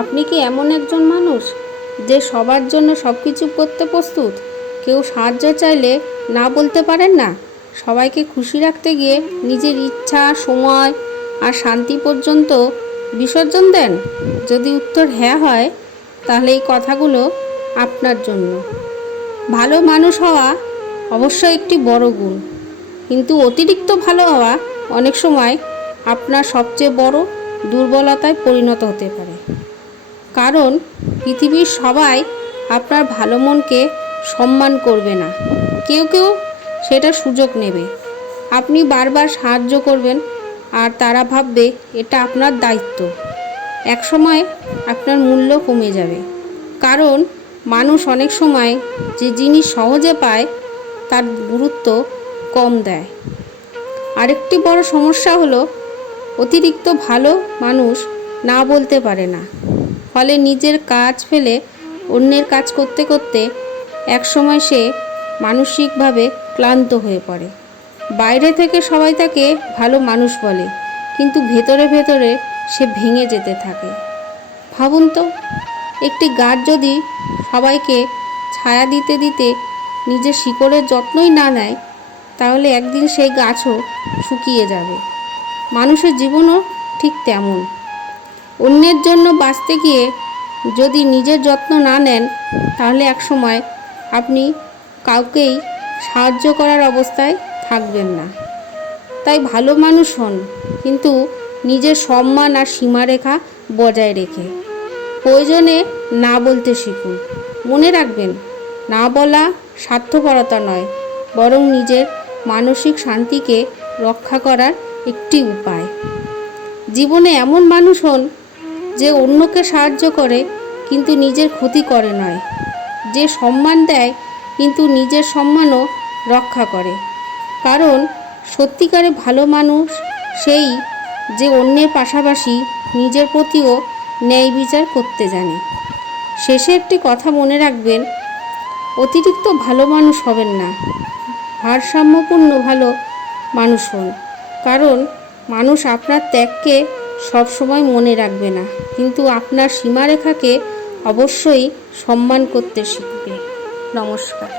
আপনি কি এমন একজন মানুষ যে সবার জন্য সব কিছু করতে প্রস্তুত? কেউ সাহায্য চাইলে না বলতে পারেন না? সবাইকে খুশি রাখতে গিয়ে নিজের ইচ্ছা, সময় আর শান্তি পর্যন্ত বিসর্জন দেন? যদি উত্তর হ্যাঁ হয়, তাহলে এই কথাগুলো আপনার জন্য। ভালো মানুষ হওয়া অবশ্যই একটি বড় গুণ, কিন্তু অতিরিক্ত ভালো হওয়া অনেক সময় আপনার সবচেয়ে বড় দুর্বলতায় পরিণত হতে পারে। কারণ পৃথিবীর সবাই আপনার ভালো মনকে সম্মান করবে না। কেউ কেউ সেটা সুযোগ নেবে। আপনি বারবার সাহায্য করবেন আর তারা ভাববে এটা আপনার দায়িত্ব। একসময় আপনার মূল্য কমে যাবে, কারণ মানুষ অনেক সময় যে জিনিস সহজে পায় তার গুরুত্ব কম দেয়। আরেকটি বড় সমস্যা হলো অতিরিক্ত ভালো মানুষ না বলতে পারে না। ফলে নিজের কাজ ফেলে অন্যের কাজ করতে করতে একসময় সে মানসিকভাবে ক্লান্ত হয়ে পড়ে। বাইরে থেকে সবাই তাকে ভালো মানুষ বলে, কিন্তু ভেতরে ভেতরে সে ভেঙে যেতে থাকে। ভাবুন তো, একটি গাছ যদি সবাইকে ছায়া দিতে দিতে নিজের শিকড়ের যত্নই না নেয়, তাহলে একদিন সেই গাছও শুকিয়ে যাবে। মানুষের জীবনও ঠিক তেমন। অন্যের জন্য বাঁচতে গিয়ে যদি নিজের যত্ন না নেন, তাহলে একসময় আপনি কাউকেই সাহায্য করার অবস্থায় থাকবেন না। তাই ভালো মানুষ হন, কিন্তু নিজের সম্মান আর সীমারেখা বজায় রেখে। প্রয়োজনে না বলতে শিখুন। মনে রাখবেন, না বলা স্বার্থপরতা নয়, বরং নিজের মানসিক শান্তিকে রক্ষা করার একটি উপায়। জীবনে এমন মানুষ হন যে অন্যকে সাহায্য করে কিন্তু নিজের ক্ষতি করে নয়, যে সম্মান দেয় কিন্তু নিজের সম্মানও রক্ষা করে। কারণ সত্যিকারে ভালো মানুষ সেই যে অন্যের পাশাপাশি নিজের প্রতিও ন্যায় বিচার করতে জানে। শেষে একটি কথা মনে রাখবেন, অতিরিক্ত ভালো মানুষ হবেন না, ভারসাম্যপূর্ণ ভালো মানুষ হন। কারণ মানুষ আপনার ত্যাগকে সবসময় মনে রাখবে না, কিন্তু আপনার সীমারেখাকে অবশ্যই সম্মান করতে শিখবে। নমস্কার।